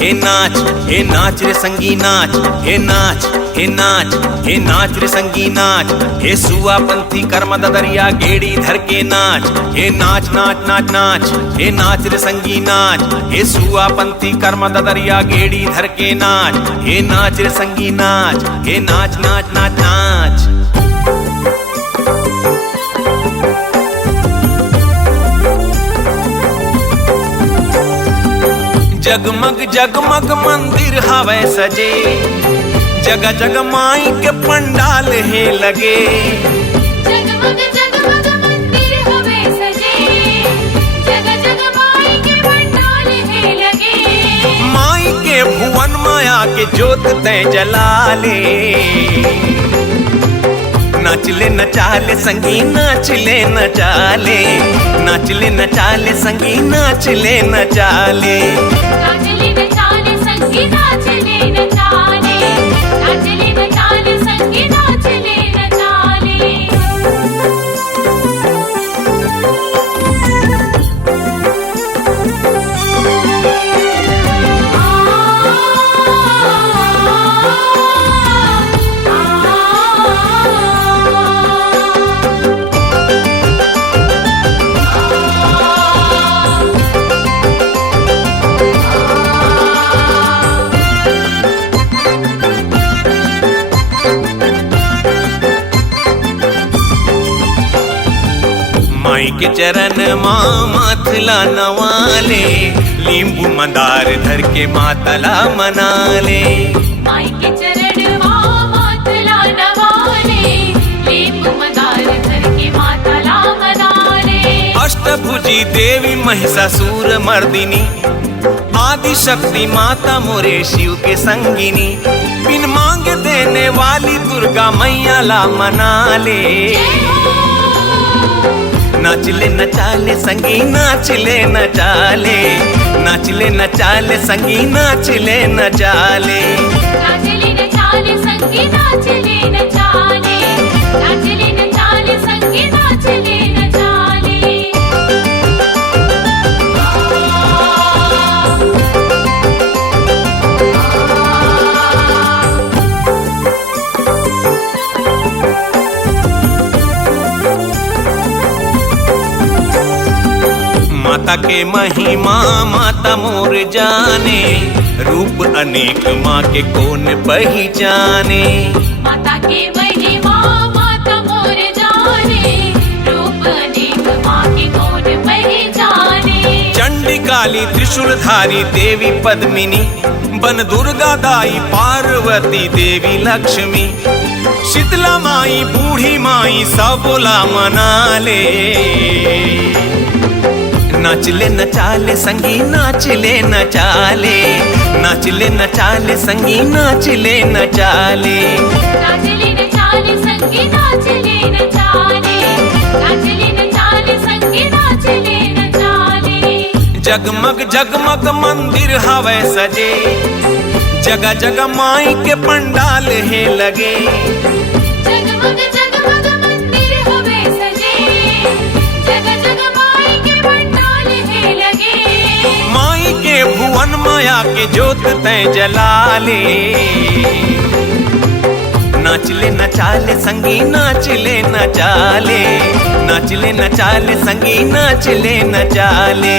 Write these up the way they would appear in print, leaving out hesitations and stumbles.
हे नाच रे संगी नाच, हे नाच, हे नाच, हे नाच रे संगी नाच, हे सुआ पंथी कर्मद दरिया गेड़ी धर के नाच, हे नाच नाच नाच नाच, हे नाच रे संगी नाच, हे सुआ पंथी कर्मद दरिया गेड़ी धर के नाच, हे नाच रे संगी नाच, हे नाच नाच नाच नाच। जगमग जगमग मंदिर हवे सजे, जगह जगह माई के पंडाल है लगे। जगमग जगमग मंदिर हवे सजे, जगह जगह माई के पंडाल है लगे। माई के भुवन माया के जोत तय जलाले, नाचले नचाले संगी नाचले नचाले, नाचले नचाले संगी नाचले नचाले, नाचले नचाले संगी नाचले नचाले, नाचले नचाले संगी नाचले नचाले। माई के चरण माँ माथला नवाले, लींबू मंदार धर के मातला मनाले। माई के चरण मातला नवाले, लींबू मंदार धर के मातला मनाले। अष्टभुजी देवी महिषासुर मर्दिनी, आदि शक्ति माता मोरे शिव के संगिनी, बिन मांग देने वाली दुर्गा मैया ला मनाले। नाचले नचाले संगी नाचले नचाले, नाचले नचाले संगी नाचले नचाले, नाचले नचाले संगी नाचले नचाले, नाचले नचाले संगी नाचले नचाले। माता के महिमा माता मोर जाने, रूप अनेक माँ के कौन पहचाने। माता के महिमा माता मोर जाने, रूप अनेक माँ के कौन पहचाने। चंडी काली त्रिशूलधारी देवी पद्मिनी, बन दुर्गा दाई पार्वती देवी लक्ष्मी, शीतला माई बूढ़ी माई सबोला मनाले। नाचले नचाले संगी नाचले नचाले, नाचले नचाले संगी नाचले नचाले, नाचले नचाले संगी नाचले नचाले, नाचले नचाले संगी नाचले नचाले। जगमग जगमग मंदिर हवे सजे, जगह जगह माई के पंडाल है लगे। जगमग जगमग मंदिर हवे सजे, जगह जगह माई के पंडाल है लगे। माई के भुवन माया के जोत तय जलाले, नाचले नचाले संगी नाचले नचाले, नाचले नचाले संगी नाचले नचाले,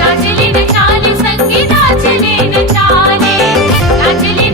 नाचले नचाले संगी नाचले नचाले, नाचले